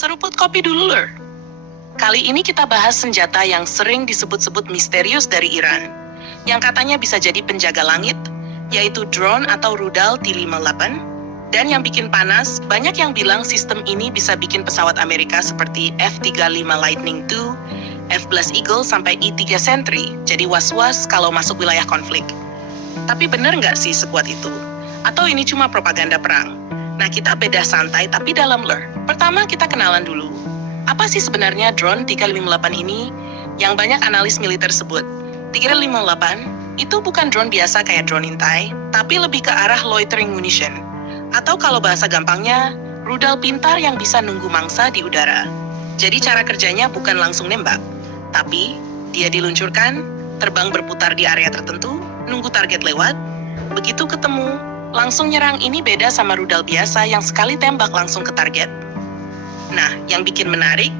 Seruput kopi dulu, Lur. Kali ini kita bahas senjata yang sering disebut-sebut misterius dari Iran, yang katanya bisa jadi penjaga langit, yaitu drone atau rudal T-58, dan yang bikin panas, banyak yang bilang sistem ini bisa bikin pesawat Amerika seperti F-35 Lightning II, F-11 Eagle sampai I-3 Sentry, jadi was-was kalau masuk wilayah konflik. Tapi bener nggak sih sekuat itu? Atau ini cuma propaganda perang? Nah, kita beda santai tapi dalam, Lur. Pertama, kita kenalan dulu. Apa sih sebenarnya drone 358 ini yang banyak analis militer sebut? 358 itu bukan drone biasa kayak drone intai, tapi lebih ke arah loitering munition. Atau kalau bahasa gampangnya, rudal pintar yang bisa nunggu mangsa di udara. Jadi cara kerjanya bukan langsung nembak, tapi dia diluncurkan, terbang berputar di area tertentu, nunggu target lewat, begitu ketemu, langsung nyerang. Ini beda sama rudal biasa yang sekali tembak langsung ke target. Nah, yang bikin menarik,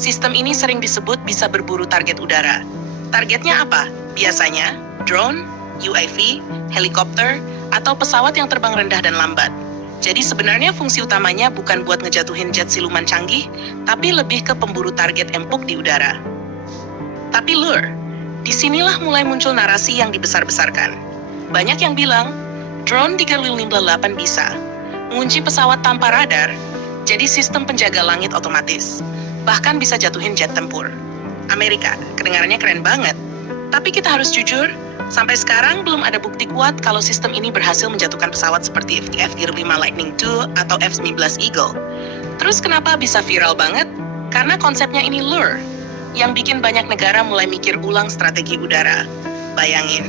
sistem ini sering disebut bisa berburu target udara. Targetnya apa? Biasanya, drone, UAV, helikopter, atau pesawat yang terbang rendah dan lambat. Jadi sebenarnya fungsi utamanya bukan buat ngejatuhin jet siluman canggih, tapi lebih ke pemburu target empuk di udara. Tapi Lur, disinilah mulai muncul narasi yang dibesar-besarkan. Banyak yang bilang, drone 358 bisa mengunci pesawat tanpa radar, jadi sistem penjaga langit otomatis. Bahkan bisa jatuhin jet tempur. Amerika, kedengarannya keren banget. Tapi kita harus jujur, sampai sekarang belum ada bukti kuat kalau sistem ini berhasil menjatuhkan pesawat seperti F-35 Lightning II atau F-11 Eagle. Terus kenapa bisa viral banget? Karena konsepnya ini lure, yang bikin banyak negara mulai mikir ulang strategi udara. Bayangin,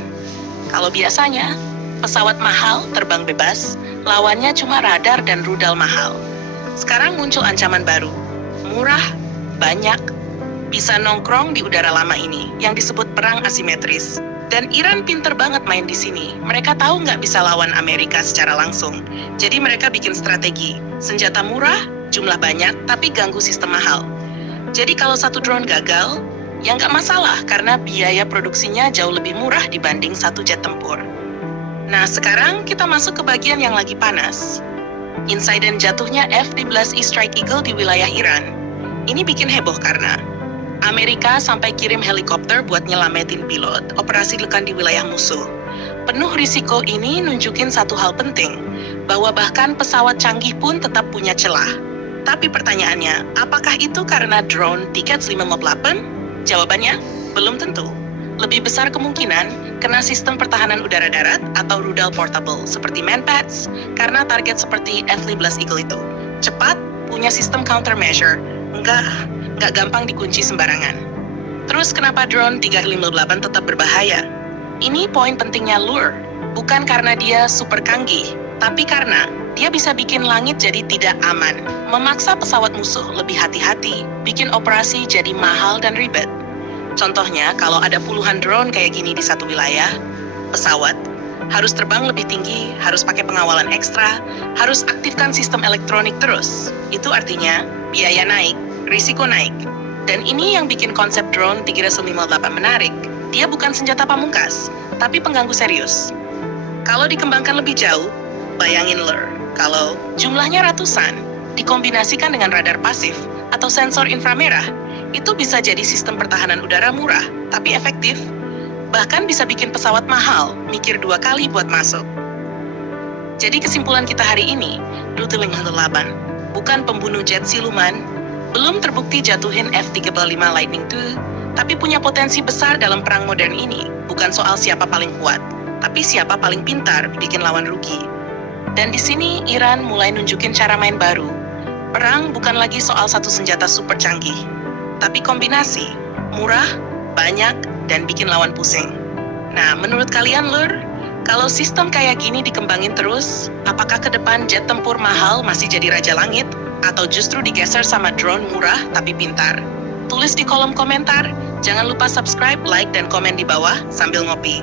kalau biasanya pesawat mahal terbang bebas, lawannya cuma radar dan rudal mahal. Sekarang muncul ancaman baru, murah, banyak, bisa nongkrong di udara lama ini, yang disebut perang asimetris. Dan Iran pinter banget main di sini. Mereka tahu nggak bisa lawan Amerika secara langsung. Jadi mereka bikin strategi, senjata murah, jumlah banyak, tapi ganggu sistem mahal. Jadi kalau satu drone gagal, ya nggak masalah, karena biaya produksinya jauh lebih murah dibanding satu jet tempur. Nah, sekarang kita masuk ke bagian yang lagi panas. Insiden jatuhnya F-15E Strike Eagle di wilayah Iran. Ini bikin heboh karena Amerika sampai kirim helikopter buat nyelamatin pilot operasikan di wilayah musuh. Penuh risiko ini nunjukin satu hal penting, bahwa bahkan pesawat canggih pun tetap punya celah. Tapi pertanyaannya, apakah itu karena drone Tiket 558? Jawabannya, belum tentu. Lebih besar kemungkinan kena sistem pertahanan udara darat atau rudal portable seperti Manpads, karena target seperti F-15 Eagle itu cepat, punya sistem countermeasure, nggak gampang dikunci sembarangan. Terus kenapa drone 358 tetap berbahaya? Ini poin pentingnya lure, bukan karena dia super canggih, tapi karena dia bisa bikin langit jadi tidak aman, memaksa pesawat musuh lebih hati-hati, bikin operasi jadi mahal dan ribet. Contohnya, kalau ada puluhan drone kayak gini di satu wilayah, pesawat harus terbang lebih tinggi, harus pakai pengawalan ekstra, harus aktifkan sistem elektronik terus. Itu artinya biaya naik, risiko naik. Dan ini yang bikin konsep drone 358 menarik. Dia bukan senjata pamungkas, tapi pengganggu serius. Kalau dikembangkan lebih jauh, bayangin Lur, kalau jumlahnya ratusan, dikombinasikan dengan radar pasif atau sensor inframerah, itu bisa jadi sistem pertahanan udara murah, tapi efektif. Bahkan bisa bikin pesawat mahal, mikir 2 kali buat masuk. Jadi kesimpulan kita hari ini, T-358 bukan pembunuh jet siluman, belum terbukti jatuhin F-35 Lightning II, tapi punya potensi besar dalam perang modern ini. Bukan soal siapa paling kuat, tapi siapa paling pintar bikin lawan rugi. Dan di sini Iran mulai nunjukin cara main baru. Perang bukan lagi soal satu senjata super canggih, tapi kombinasi, murah, banyak, dan bikin lawan pusing. Nah, menurut kalian Lur, kalau sistem kayak gini dikembangin terus, apakah ke depan jet tempur mahal masih jadi raja langit? Atau justru digeser sama drone murah tapi pintar? Tulis di kolom komentar. Jangan lupa subscribe, like, dan komen di bawah sambil ngopi.